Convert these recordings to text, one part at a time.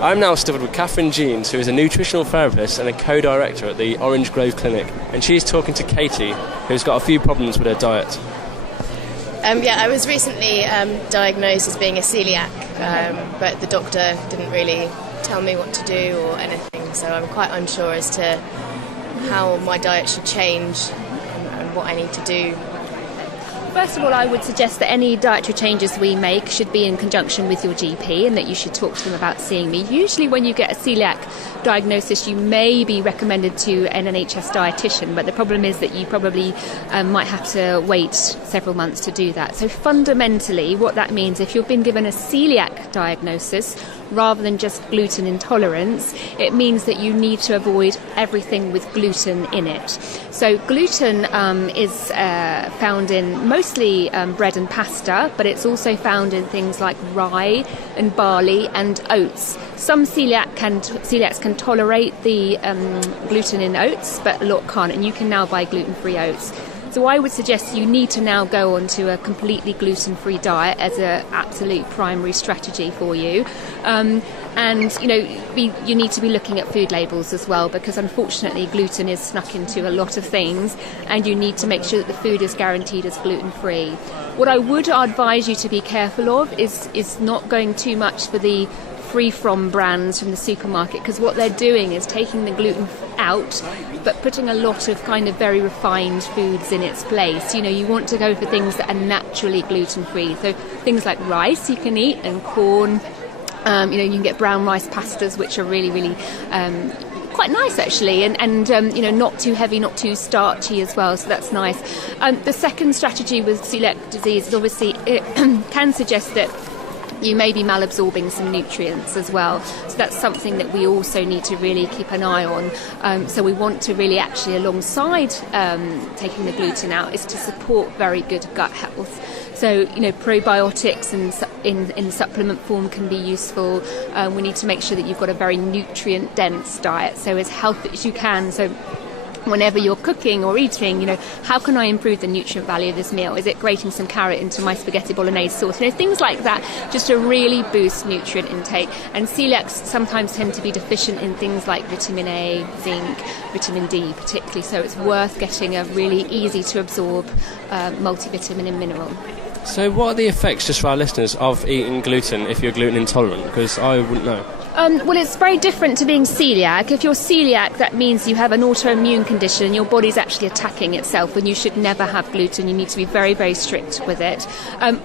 I'm now stood with Catherine Jeans, who is a nutritional therapist and a co-director at the Orange Grove Clinic, and she's talking to Katie, who's got a few problems with her diet. I was recently diagnosed as being a celiac, but the doctor didn't really tell me what to do or anything, so I'm quite unsure as to how my diet should change and what I need to do. First of all, I would suggest that any dietary changes we make should be in conjunction with your GP and that you should talk to them about seeing me. Usually when you get a celiac diagnosis, you may be recommended to an NHS dietitian, but the problem is that you probably might have to wait several months to do that. So fundamentally, what that means, if you've been given a celiac diagnosis rather than just gluten intolerance, it means that you need to avoid everything with gluten in it. So gluten is found in mostly bread and pasta, but it's also found in things like rye and barley and oats. Some celiacs can tolerate the gluten in oats, but a lot can't, and you can now buy gluten-free oats. So I would suggest you need to now go on to a completely gluten-free diet as an absolute primary strategy for you. And, you need to be looking at food labels as well, because unfortunately gluten is snuck into a lot of things, and you need to make sure that the food is guaranteed as gluten-free. What I would advise you to be careful of is not going too much for the free-from brands from the supermarket, because what they're doing is taking the gluten out but putting a lot of kind of very refined foods in its place. You want to go for things that are naturally gluten-free, so things like rice you can eat, and corn. You can get brown rice pastas, which are really, really quite nice actually, and not too heavy, not too starchy as well, so that's nice. The second strategy with celiac disease is obviously it can suggest that you may be malabsorbing some nutrients as well. So that's something that we also need to really keep an eye on. So we want to really actually, alongside taking the gluten out, is to support very good gut health. So, probiotics in supplement form can be useful. We need to make sure that you've got a very nutrient-dense diet, so as healthy as you can. So whenever you're cooking or eating, how can I improve the nutrient value of this meal? Is it grating some carrot into my spaghetti bolognese sauce? Things like that, just to really boost nutrient intake. And celiacs sometimes tend to be deficient in things like vitamin A, zinc, vitamin D particularly, so it's worth getting a really easy to absorb multivitamin and mineral. So what are the effects, just for our listeners, of eating gluten if you're gluten intolerant? Because I wouldn't know. Well, it's very different to being celiac. If you're celiac, that means you have an autoimmune condition and your body's actually attacking itself, and you should never have gluten. You need to be very, very strict with it.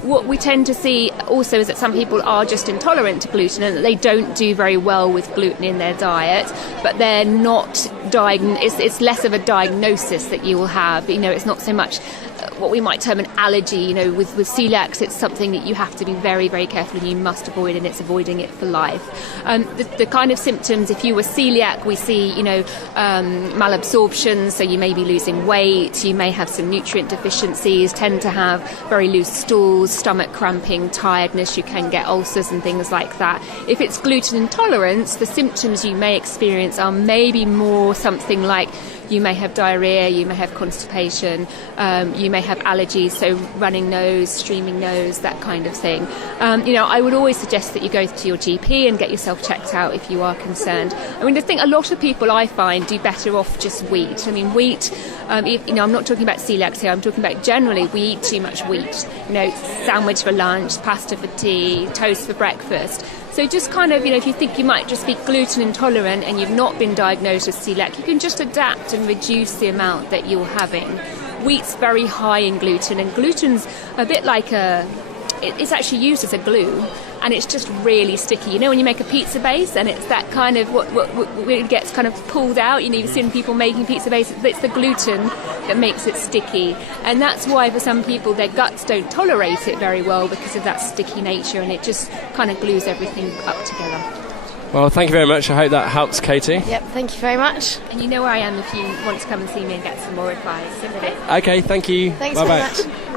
What we tend to see also is that some people are just intolerant to gluten and that they don't do very well with gluten in their diet, but they're not it's less of a diagnosis that you will have. It's not so much what we might term an allergy. With celiacs, it's something that you have to be very, very careful and you must avoid, and it's avoiding it for life. The kind of symptoms, if you were celiac, we see, malabsorption, so you may be losing weight, you may have some nutrient deficiencies, tend to have very loose stools, stomach cramping, tiredness, you can get ulcers and things like that. If it's gluten intolerance, the symptoms you may experience are maybe more something like you may have diarrhea, you may have constipation, you may have allergies, so running nose, streaming nose, that kind of thing. I would always suggest that you go to your GP and get yourself checked out if you are concerned. I think a lot of people I find do better off just wheat. Wheat, I'm not talking about celiacs here, I'm talking about generally we eat too much wheat. Sandwich for lunch, pasta for tea, toast for breakfast. So just kind of, if you think you might just be gluten intolerant and you've not been diagnosed as celiac, you can just adapt and reduce the amount that you're having. Wheat's very high in gluten, and gluten's a bit like it's actually used as a glue, and it's just really sticky. When you make a pizza base and it's that kind of what really gets kind of pulled out, you've seen people making pizza base, it's the gluten that makes it sticky, and that's why for some people their guts don't tolerate it very well, because of that sticky nature, and it just kind of glues everything up together. Well, thank you very much. I hope that helps, Katie. Yep, thank you very much. And you know where I am if you want to come and see me and get some more advice. Okay, thank you. Thanks Bye-bye. very much.